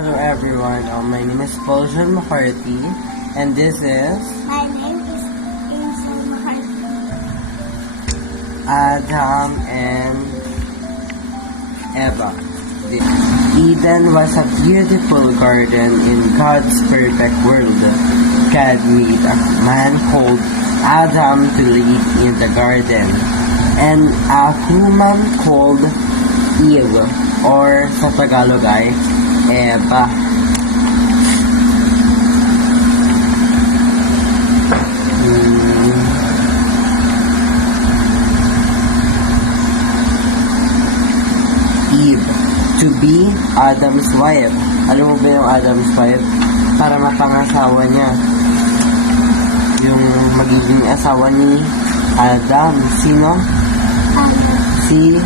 Hello everyone, my name is Pauljan McCarthy and this is My name is Hazel McCarthy. Adam and Eva. Eden was a beautiful garden in God's perfect world. God made a man called Adam to live in the garden and a woman called Eve, or sa Tagalog ay Eva. Eve, to be Adam's wife. Alam mo ba yung Adam's wife? Para mapangasawa niya. Yung magiging asawa ni Adam. Sino? Si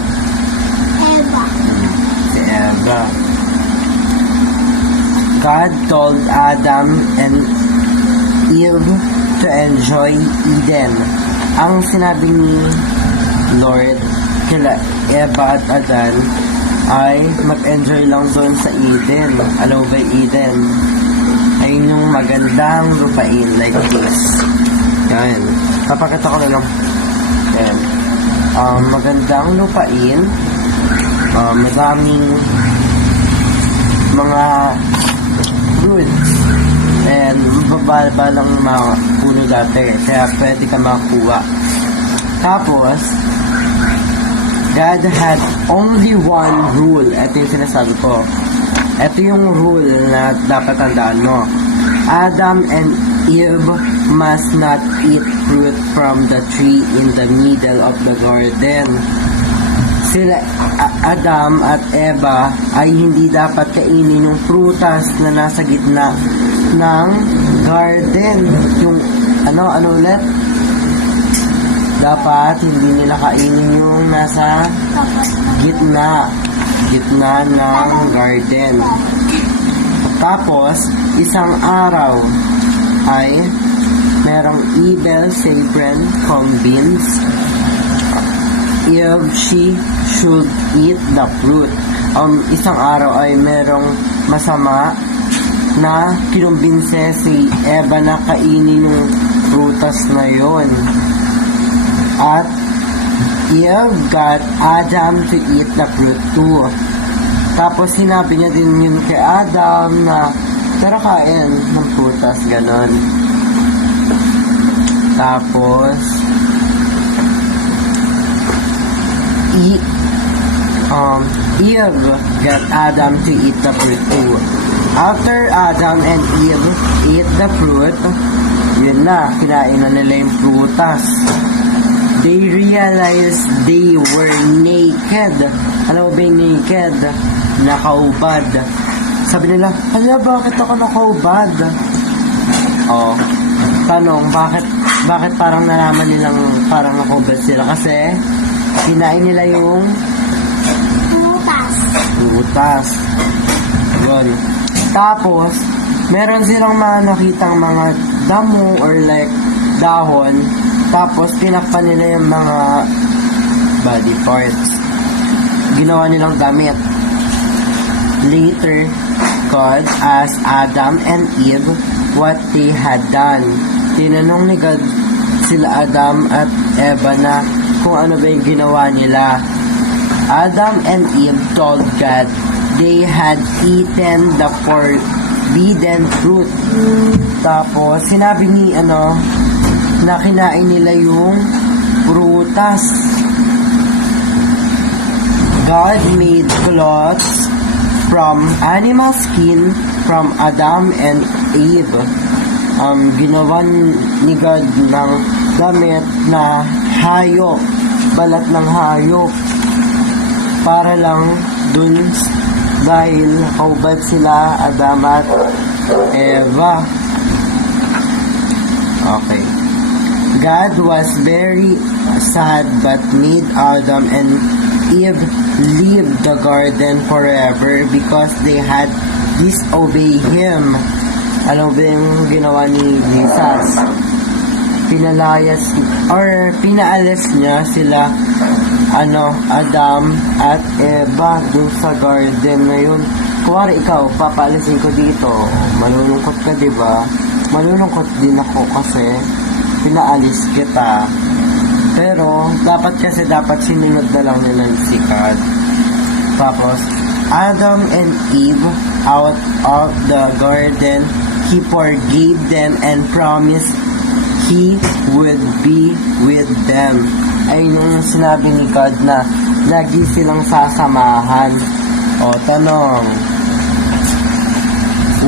Eva. Si Eva. God told Adam and Eve to enjoy Eden. Ang sinabi ni Lord kila Eva at Adan ay mag-enjoy lang doon sa Eden. Alam mo ba Eden? Ay yung magandang lupain like this. Yan. Papakita ko na lang. Yan. Magandang lupain. Maraming mga fruits. And mababa lang mga puno dati. Kaya pwede ka makakuha. Tapos, God had only one rule. Ito yung sinasabi ko. Ito yung rule na dapat tandaan mo. Adam and Eve must not eat fruit from the tree in the middle of the garden. Sila Adam at Eva ay hindi dapat kainin yung prutas na nasa gitna ng garden. Yung ano ulit? Dapat hindi nila kainin yung nasa gitna ng garden. Tapos, isang araw ay merong evil serpent convinced if she should eat the fruit. Isang araw ay merong masama na kinumbinse si Eva na kainin yung prutas na yon. At Eve got Adam to eat the fruit too. Tapos sinabi niya din yun kay Adam na tara kain ng prutas, ganon. Tapos Eve got Adam to eat the fruit too. After Adam and Eve ate the fruit, yun na, kinain na nila yung prutas. They realized they were naked. Alam mo ba yung naked? Nakaubad. Sabi nila, bakit ako nakaubad? Tanong, bakit parang nalaman nilang parang nakaubad sila? Kasi, kinain nila yung prutas. Yun. Tapos, meron silang mga nakitang mga damo or like dahon. Tapos, pinakpan nila yung mga body parts. Ginawa nilang damit. Later, God asked Adam and Eve what they had done. Tinanong ni God sila Adam at Eva na kung ano ba yung ginawa nila. Adam and Eve told God they had eaten the forbidden fruit. Tapos, sinabi ni na kinain nila yung prutas. God made clothes from animal skin from Adam and Eve. Ginawa ni God ng damit na hayop, balat ng hayop, para lang dun dahil kaubad sila Adam at Eva. Okay. God was very sad but made Adam and Eve leave the garden forever because they had disobeyed Him. Ano ba yung ginawa ni Jesus? pinalayas or pinaalis niya sila Adam at Eva dun sa garden na yun. Kuwari ikaw, papaalisin ko dito. Malulungkot ka, di ba? Malulungkot din ako kasi pinaalis kita. Pero, dapat sinunod na lang nila si God. Tapos, Adam and Eve out of the garden, He forgave them and promised He would be with them. Ay nung sinabi ni God na lagi silang sasamahan. O, tanong.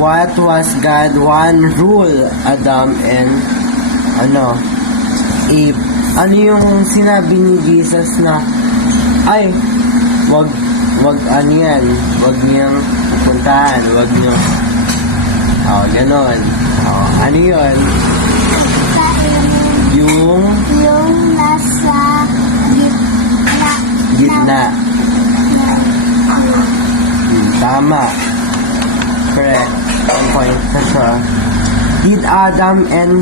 What was God one rule, Adam and Eve? Ano yung sinabi ni Jesus na ay, wag yan, wag niyang pupuntahan, wag niyo. Ganon. Ano yun? Yung nasa gitna. Tama. Correct. 1 point na siya. Did Adam and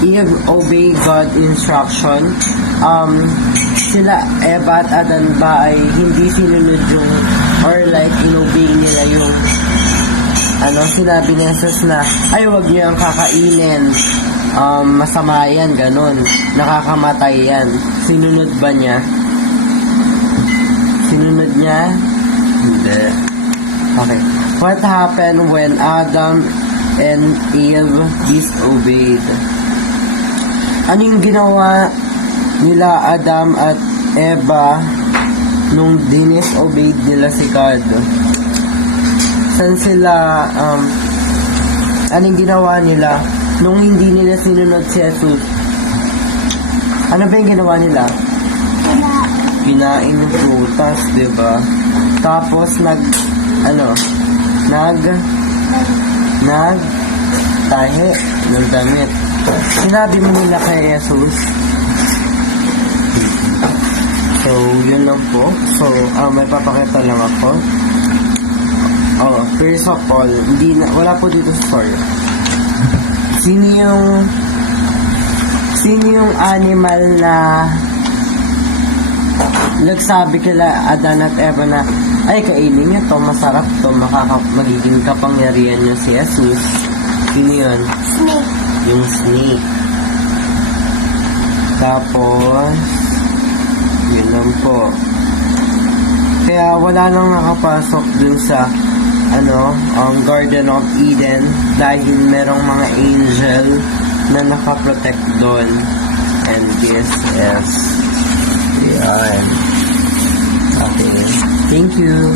Eve obey God's instruction? Sila, Eva at Adan ba ay hindi sinunod yung or like inobey nila yung sinabi ni Jesus na ay wag niyo ang kakainin, masama yan, ganun, nakakamatay yan. Sinunod ba niya? Sinunod niya? Hindi. Okay. What happened when Adam and Eve disobeyed? Ano yung ginawa nila Adam at Eva nung disobeyed nila si God? Saan sila, anong ginawa nila nung hindi nila sinunod si Jesus? Ano ba yung ginawa nila? Kinain ng prutas, diba? Tapos tahi ng damit. Sinabi mo nila kay Jesus. So, yun lang po. So, may papakita lang ako. First of all, wala po dito sa story. Sino yung animal na nagsabi kila Adan at Eva na ay kainin niyo to, masarap to, magiging kapangyarihan niyo si Jesus? Sino yun? snake. Yung snake. Tapos yun lang po. Kaya wala nang nakapasok dun sa Garden of Eden dahil merong mga angel na nakaprotect doon. And this is yan. Okay. Thank you.